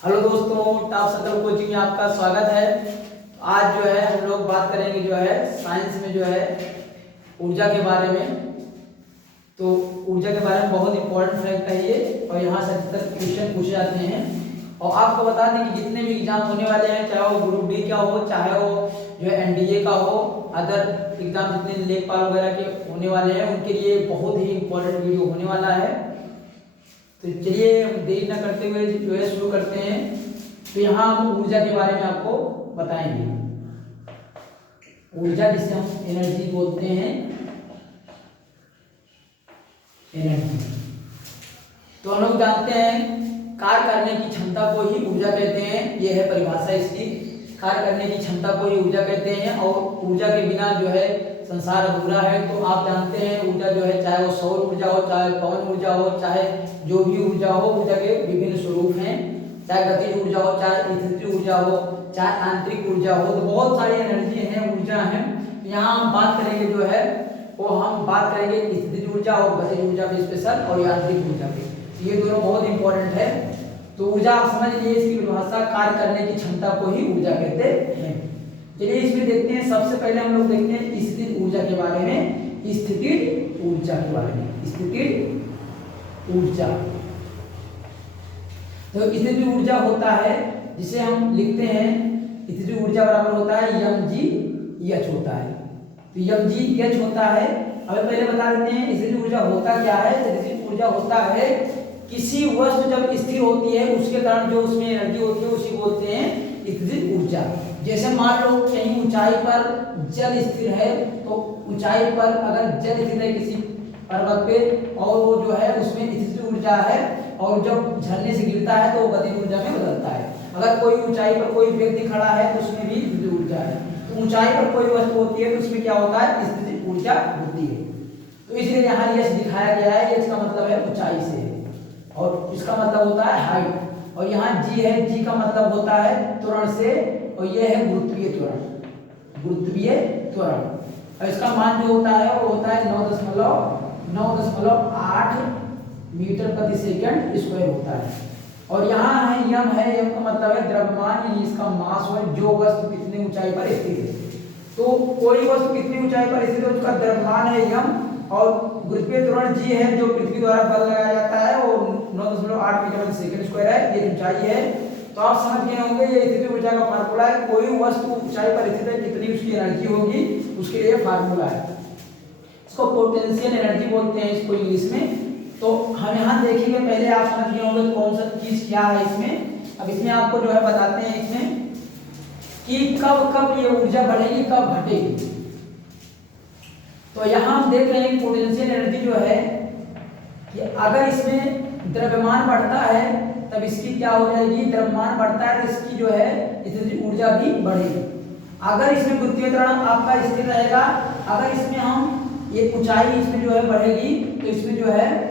Hello दोस्तों, top circle coaching में आपका स्वागत है। आज जो है हम लोग बात करेंगे जो है साइंस में जो है ऊर्जा के बारे में। तो ऊर्जा के बारे में बहुत इंपॉर्टेंट फैक्ट है ये, और यहाँ से तक क्वेश्चन पूछे जाते हैं। और आपको बता दें कि जितने भी एग्जाम होने वाले हैं, चाहे वो ग्रुप डी का हो, चाहे वो जो है एनडीए का हो, अदर एग्जाम जितने लेखपाल वगैरह के होने वाले हैं, उनके लिए बहुत ही इंपॉर्टेंट वीडियो होने वाला है। तो चलिए हम देरी न करते हुए जो है शुरू करते हैं। तो यहाँ हम ऊर्जा के बारे में आपको बताएंगे। ऊर्जा जिसे हम एनर्जी बोलते हैं, एनर्जी। तो हम लोग जानते हैं कार्य करने की क्षमता को ही ऊर्जा कहते हैं। यह है परिभाषा इसकी, कार्य करने की क्षमता को ही ऊर्जा कहते हैं। और ऊर्जा के बिना जो है संसार अधूरा है। तो आप जानते हैं ऊर्जा जो है, चाहे वो सौर ऊर्जा हो, चाहे पवन ऊर्जा हो, चाहे जो भी ऊर्जा हो, ऊर्जा के विभिन्न स्वरूप हैं। चाहे गतिज ऊर्जा हो, चाहे स्थितिज ऊर्जा हो, चाहे आंतरिक ऊर्जा हो, तो बहुत सारी एनर्जी हैं, ऊर्जा हैं। यहाँ हम बात करेंगे जो है वो हम बात करेंगे स्थितिज ऊर्जा और गतिज ऊर्जा पे स्पेशल, और यांत्रिक ऊर्जा पे। ये दोनों बहुत इंपॉर्टेंट है। तो ऊर्जा आप समझ लीजिए, इसकी परिभाषा कार्य करने की क्षमता को ही ऊर्जा कहते हैं। चलिए इसमें देखते हैं। सबसे पहले हम लोग देखते हैं स्थितिज ऊर्जा के बारे में। स्थितिज ऊर्जा के बारे में, स्थितिज ऊर्जा। तो स्थितिज ऊर्जा होता है जिसे हम लिखते हैं, स्थितिज ऊर्जा बराबर होता है mgh होता है। तो mgh होता है। अब पहले बता देते हैं स्थितिज ऊर्जा होता क्या है। स्थितिज ऊर्जा होता है किसी वस्तु जब स्थिर होती है, उसके कारण जो उसमें एनर्जी होती है उसी बोलते हैं स्थितिज ऊर्जा। जैसे मान लो कहीं ऊंचाई पर जल स्थिर है, तो ऊंचाई पर अगर जल स्थिर है किसी पर्वत पे, और वो जो है उसमें स्थितिज ऊर्जा है, और जब झरने से गिरता है तो वो गतिज ऊर्जा में बदलता है। अगर कोई ऊंचाई पर कोई व्यक्ति खड़ा है तो उसमें भी स्थितिज ऊर्जा है। तो ऊंचाई पर कोई वस्तु होती है तो उसमें क्या होता है, स्थितिज ऊर्जा होती है। तो इसलिए यहाँ यह दिखाया गया है, इसका मतलब है ऊंचाई से, और इसका मतलब होता है हाइट। और यहाँ जी है, जी का मतलब होता है त्वरण से, और यह है गुरुत्वीय त्वरण, गुरुत्वीय त्वरण। और इसका मान जो होता है वो होता है 9.8 मीटर प्रति सेकंड स्क्वायर होता है। और यहाँ है यम है, यम का मतलब है द्रव्यमान, यानी इसका मास है, जो वस्तु कितनी ऊंचाई पर स्थित है। तो कोई वस्तु कितनी ऊंचाई पर स्थित है उसका द्रव्यमान है यम, और गुरुत्वीय त्वरण जी है, जो पृथ्वी द्वारा बल लगाया जाता है, वो 9.8 मीटर प्रति सेकंड स्क्वायर है, ये ऊंचाई है। तो आप समझ गए होंगे ये स्थितिज ऊर्जा का फार्मूला है। कोई वस्तु ऊंचाई पर स्थित है, कितनी उसकी एनर्जी होगी उसके लिए फार्मूला है। इसको पोटेंशियल एनर्जी बोलते हैं इसको इंग्लिश में। तो हम यहाँ देखेंगे, पहले आप समझ गए होंगे कौन सा चीज क्या है इसमें। अब इसमें आपको जो है बताते हैं इसमें कि कब कब ये ऊर्जा बढ़ेगी, कब घटेगी। तो यहाँ हम देख रहे हैं पोटेंशियल एनर्जी जो है कि अगर इसमें द्रव्यमान बढ़ता है तब इसकी क्या हो जाएगी, द्रव्यमान बढ़ता है तो इसकी जो है स्थितिज ऊर्जा भी बढ़ेगी। अगर इसमें गुरुत्वीय त्वरण आपका स्थिर रहेगा, अगर इसमें हम ये ऊंचाई इसमें जो है बढ़ेगी, तो इसमें जो है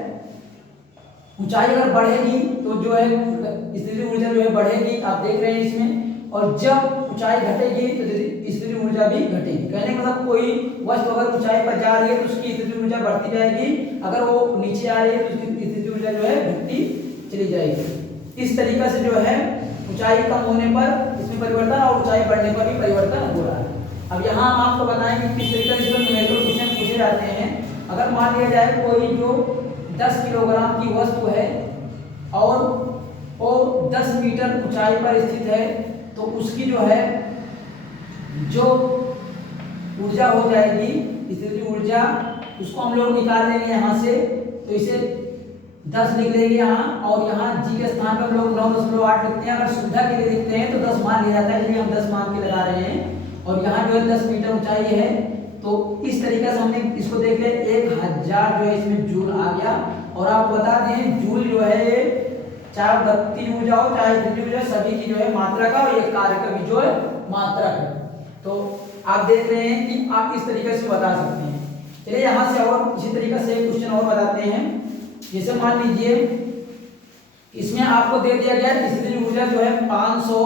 ऊंचाई अगर बढ़ेगी तो जो है स्थितिज ऊर्जा जो है बढ़ेगी, आप देख रहे हैं इसमें। और जब ऊंचाई घटेगी तो स्थितिज ऊर्जा भी घटेगी। कहने का मतलब कोई वस्तु अगर ऊंचाई पर जा रही है तो उसकी स्थितिज ऊर्जा बढ़ती जाएगी, अगर वो नीचे आ रही है तो उसकी स्थितिज ऊर्जा जो है घटती चली जाएगी। इस तरीके से जो है ऊंचाई कम होने पर इसमें परिवर्तन, और ऊंचाई बढ़ने पर भी परिवर्तन हो रहा है। अब यहाँ हम आपको बताएंगे किस तरीके से न्यूमेरिकल क्वेश्चन पूछे जाते हैं। अगर मान लिया जाए कोई जो 10 किलोग्राम की वस्तु है और वो 10 मीटर ऊंचाई पर स्थित है, तो उसकी जो है जो ऊर्जा हो जाएगी स्थितिज ऊर्जा, उसको हम लोग निकाल लेंगे यहाँ से। तो इसे 10 लिख लेंगे यहाँ, और यहाँ जी के स्थान पर हम लोग 9.8 लिखते हैं। अगर सुविधा के लिए लिखते हैं तो 10 मान लिया जाता है, इसलिए हम 10 मान के लगा रहे हैं। और यहाँ जो है 10 मीटर ऊंचाई है, तो इस तरीके से हमने इसको देख लिया। 1000 जो है इसमें जूल आ गया। और आप बता दें जूल जो है ये चाहे गतिज ऊर्जा हो चाहे स्थितिज ऊर्जा, सभी की जो है मात्रा का, और ये कार्य का भी जो है मात्रा का। तो आप देख रहे हैं कि आप इस तरीके से बता सकते हैं। चलिए यहाँ से और इसी तरीके से क्वेश्चन और बताते हैं। जैसे मान लीजिए इसमें आपको दे दिया गया स्थितिज ऊर्जा जो है 500,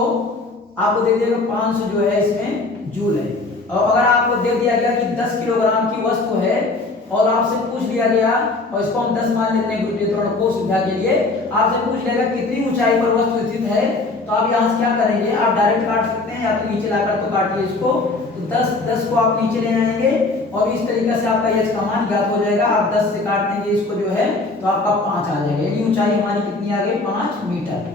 आपको दे दिया गया 500 जो है इसमें जूल है। और अगर आपको दे दिया गया कि 10 किलोग्राम की वस्तु है, और आपसे पूछ लिया गया, और इसको हम 10 मान लेते हैं गुरुत्वीय त्वरण को सुविधा के लिए। आपसे पूछ लेगा कितनी ऊंचाई पर वस्तु स्थित है, तो आप यहाँ से क्या करेंगे, आप डायरेक्ट काट सकते हैं या तो नीचे लाकर तो काटिए इसको। तो 10 को आप नीचे ले जाएंगे और इस तरीके से आपका एच का मान ज्ञात हो जाएगा। आप 10 से काट देंगे इसको जो है तो आपका 5 आ जाएगा, यानी ऊंचाई हमारी कितनी आ गई, 5 मीटर।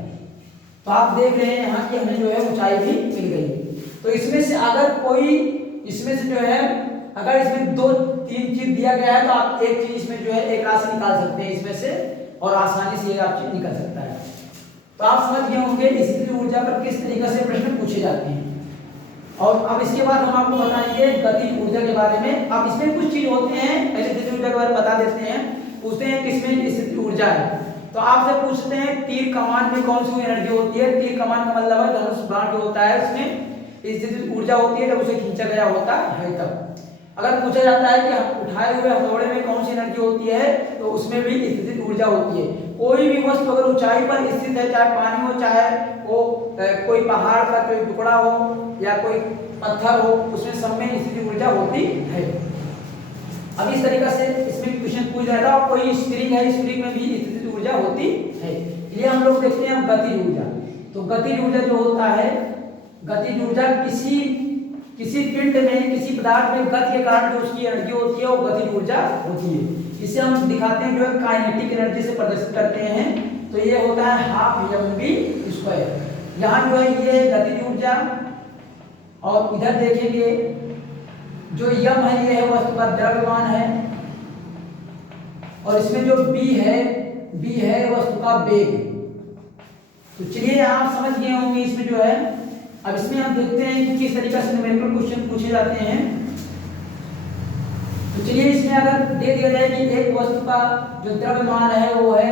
तो आप देख रहे हैं यहाँ की हमें जो है ऊंचाई भी मिल गई। तो इसमें से अगर कोई इसमें से जो है अगर इसमें 2-3 चीज दिया गया है तो आप एक चीज इसमें जो है एक राशि निकाल सकते हैं इसमें से, और आसानी से ये आप चीज निकल सकता है। तो आप समझ गए होंगे स्थितिज ऊर्जा पर किस तरीके से प्रश्न पूछे जाते हैं। और अब इसके बाद हम आपको बताएंगे गतिज ऊर्जा के बारे में। अब इसमें कुछ चीज होते हैं ऐसे स्थितिज ऊर्जा के बारे में बता देते हैं, पूछते हैं किसमें स्थितिज ऊर्जा है। तो आपसे पूछते हैं तीर कमान में कौन सी एनर्जी होती है। तीर कमान का मतलब है धनुष बाण जो होता है उसमें स्थितिज ऊर्जा होती है जब उसे खींचा गया होता है तब। अगर पूछा जाता है कि उठाए हुए हथौड़े में कौन सी एनर्जी होती है तो उसमें भी स्थितिज ऊर्जा होती है। कोई भी वस्तु अगर ऊंचाई पर स्थित है, चाहे पानी हो, चाहे वो कोई पहाड़ का कोई टुकड़ा हो या कोई पत्थर हो, उसमें सब में स्थितिज ऊर्जा होती है। अब इस तरीके से इसमें क्वेश्चन पूछ रहा था। कोई स्प्रिंग है, स्प्रिंग में भी स्थितिज ऊर्जा होती है। ये हम लोग देखते हैं गतिज ऊर्जा। तो गतिज ऊर्जा जो होता है, गतिज ऊर्जा किसी पिंड में, किसी पदार्थ में गति के कारण जो उसकी एनर्जी होती है वो गतिज ऊर्जा होती है। इसे हम दिखाते हैं जो है काइनेटिक एनर्जी से प्रदर्शित करते हैं। तो ये होता है हाफ mv²। यहाँ जो है ये गतिज ऊर्जा, और इधर देखेंगे जो यम है ये है वस्तु का द्रव्यमान है, और इसमें जो b है वस्तु का वेग। तो चलिए आप समझ गए होंगे इसमें जो है। अब इसमें हम देखते हैं कि किस तरीके से न्यूमेरिकल क्वेश्चन पूछे जाते हैं। तो चलिए इसमें अगर दे दिया जाए कि एक वस्तु का जो द्रव्यमान है वो है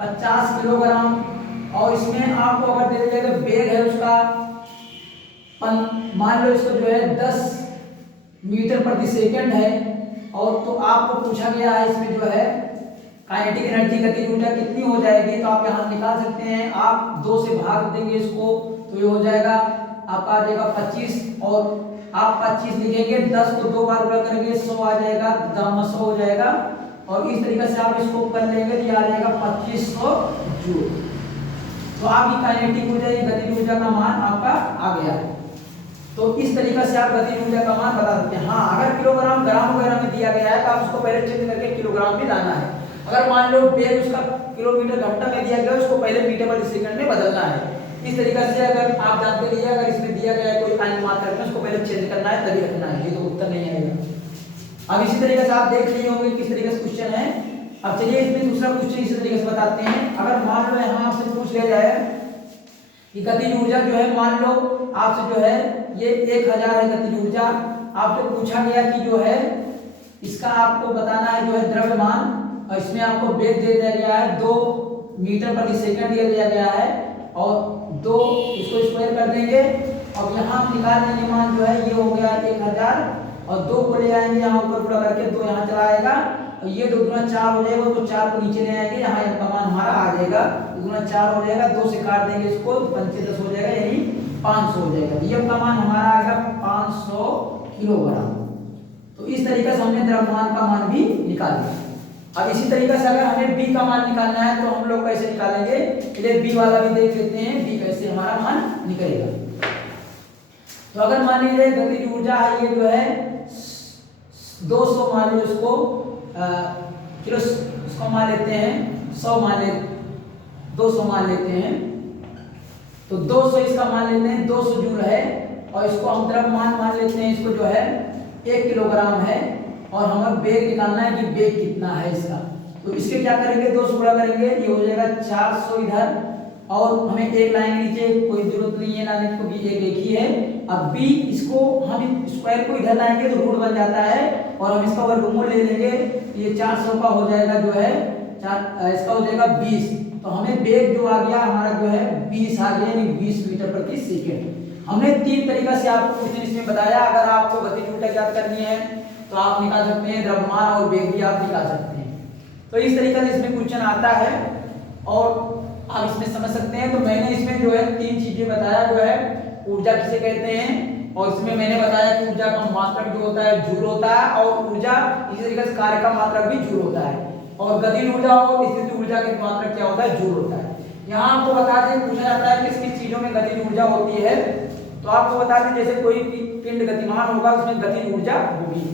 50 किलोग्राम, और इसमें आपको अगर दे दिया जाए तो वेग है उसका मान लो इसको जो है 10 मीटर प्रति सेकंड है, और तो आपको पूछा गया है इसमें जो है काइनेटिक एनर्जी गतिज ऊर्जा कितनी हो जाएगी। तो आप यहाँ निकाल सकते हैं, आप 2 से भाग देंगे इसको तो ये हो जाएगा आपका आ जाएगा 25, और आप 25 लिखेंगे, 10 को 2 बार गुणा करेंगे 100 आ जाएगा, 100 हो जाएगा, और इस तरीके से आप इसको कर लेंगे तो ये आ जाएगा 2500 जूल। तो आपकी काइनेटिक ऊर्जा, गतिज ऊर्जा का मान आपका आ गया। तो इस तरीके से आप गतिज ऊर्जा का मान बता सकते हैं। हाँ, अगर किलोग्राम ग्राम वगैरह में दिया गया है तो आप उसको पहले चेंज करके किलोग्राम में लाना है। अगर मान लो वेग उसका किलोमीटर घंटा में दिया गया है, उसको पहले मीटर प्रति सेकंड में बदलना है। इस तरीके से अगर आप जानते रहिए, अगर इसमें दिया गया है कोई अन्य मात्रा में, उसको पहले चेंज करना है तभी रखना है, ये तो उत्तर नहीं आएगा। अब इसी तरीके से आप देख लिए होंगे किस तरीके से क्वेश्चन है। अब चलिए इसमें दूसरा क्वेश्चन इसी तरीके से बताते हैं। अगर मान लो यहाँ आपसे पूछ लिया जाए कि गतिज ऊर्जा जो है, मान लो आपसे जो है ये 1000 है गतिज ऊर्जा, आपसे पूछा गया कि जो है इसका आपको बताना है जो है द्रव्यमान, और इसमें आपको वेग दे दिया गया है 2 मीटर प्रति सेकंड दे दिया गया है, और 2 इसको स्क्वायर कर देंगे, और यहाँ निकाल देंगे मान जो है ये हो गया 1000, और 2 को ले आएंगे यहाँ ऊपर पूरा करके, 2 यहाँ चला आएगा, और ये 2 गुना 4 हो जाएगा, तो 4 को नीचे ले आएंगे, यहाँ का मान हमारा आ जाएगा 2 गुना 4 हो जाएगा, 2 से काट देंगे इसको, 5 10 हो जाएगा, यानी 500 हो जाएगा। ये का मान हमारा आएगा 500 किलोग्राम। तो इस तरीके से हमने द्रव्यमान का मान भी निकाल दिया। अब इसी तरीके से अगर हमें b का मान निकालना है तो हम लोग कैसे निकालेंगे, चलिए b वाला भी देख लेते हैं, b कैसे हमारा मान निकलेगा। तो अगर मान लीजिए गतिज ऊर्जा है ये जो है 200, मान लो इसको किलो, इसको मान लेते हैं 100, 200 मान लेते हैं, तो 200 इसका मान लेते हैं 200 जूल है, और इसको हम द्रव्यमान मान लेते हैं, इसको जो है 1 किलोग्राम है, और हमें वेग निकालना है कि वेग कितना है इसका। तो इसके क्या करेंगे, 2 से गुणा करेंगे, ये हो जाएगा 400 इधर, और हमें 1 लाइन नीचे, कोई जरूरत नहीं है लाने की, क्योंकि 1 ही है। अब b इसको हम स्क्वायर को इधर लाएंगे तो रूट बन जाता है, और हम इसका वर्गमूल ले लेंगे, ये 400 का हो जाएगा जो है इसका हो जाएगा 20। तो हमें वेग जो आ गया हमारा जो है 20 आ गया, यानी 20 मीटर प्रति सेकेंड। हमने 3 तरीका से आपको क्वेश्चन इसमें बताया। अगर आपको गतिज ऊर्जा ज्ञात करनी है तो आप निकाल सकते हैं, द्रव्यमान और वेग भी आप निकाल सकते हैं। तो इस तरीके से इसमें क्वेश्चन आता है, और आप इसमें समझ सकते हैं। तो मैंने इसमें जो है 3 चीजें बताया, जो है ऊर्जा किसे कहते हैं, और इसमें मैंने बताया कि ऊर्जा का मात्रक जो होता है जूल होता है, और ऊर्जा इसी तरीके से कार्य का मात्रक भी जूल होता है। और गतिज ऊर्जा और स्थितिज ऊर्जा की मात्रक क्या होता है, जूल होता है। यहाँ आपको बता दें, पूछा जाता है किस किस चीजों में गतिज ऊर्जा होती है, तो आपको बता दें जैसे कोई पिंड गतिमान होगा उसमें गतिज ऊर्जा होगी,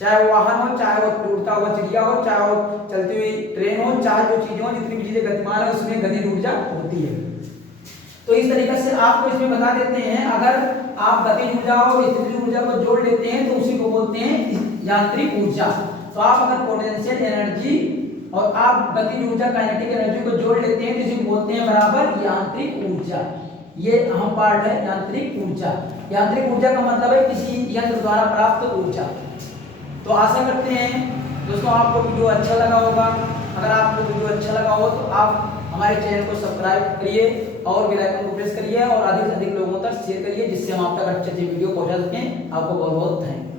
चाहे वो वाहन हो, चाहे वो उड़ता हुआ चिड़िया हो, चाहे वो चलती हुई ट्रेन हो, चाहे जो चीजें हो, जितनी भी चीजें गतिमान है उसमें गतिज ऊर्जा होती है। तो इस तरीके से आपको इसमें बता देते हैं, अगर आप गतिज ऊर्जा और स्थितिज ऊर्जा को जोड़ लेते हैं तो उसी को बोलते हैं यांत्रिक ऊर्जा। तो आप अगर पोटेंशियल एनर्जी और आप गतिज ऊर्जा काइनेटिक एनर्जी को जोड़ लेते हैं तो इसे बोलते हैं बराबर यांत्रिक ऊर्जा। ये अहम पार्ट है यांत्रिक ऊर्जा। यांत्रिक ऊर्जा का मतलब है किसी यंत्र द्वारा प्राप्त ऊर्जा। तो आशा करते हैं दोस्तों आपको वीडियो अच्छा लगा होगा। अगर आपको वीडियो अच्छा लगा हो तो आप हमारे चैनल को सब्सक्राइब करिए और बेल आइकन को प्रेस करिए और अधिक से अधिक लोगों तक शेयर करिए, जिससे हम आप तक अच्छे अच्छे वीडियो पहुंचा सकें। आपको बहुत बहुत धन्यवाद।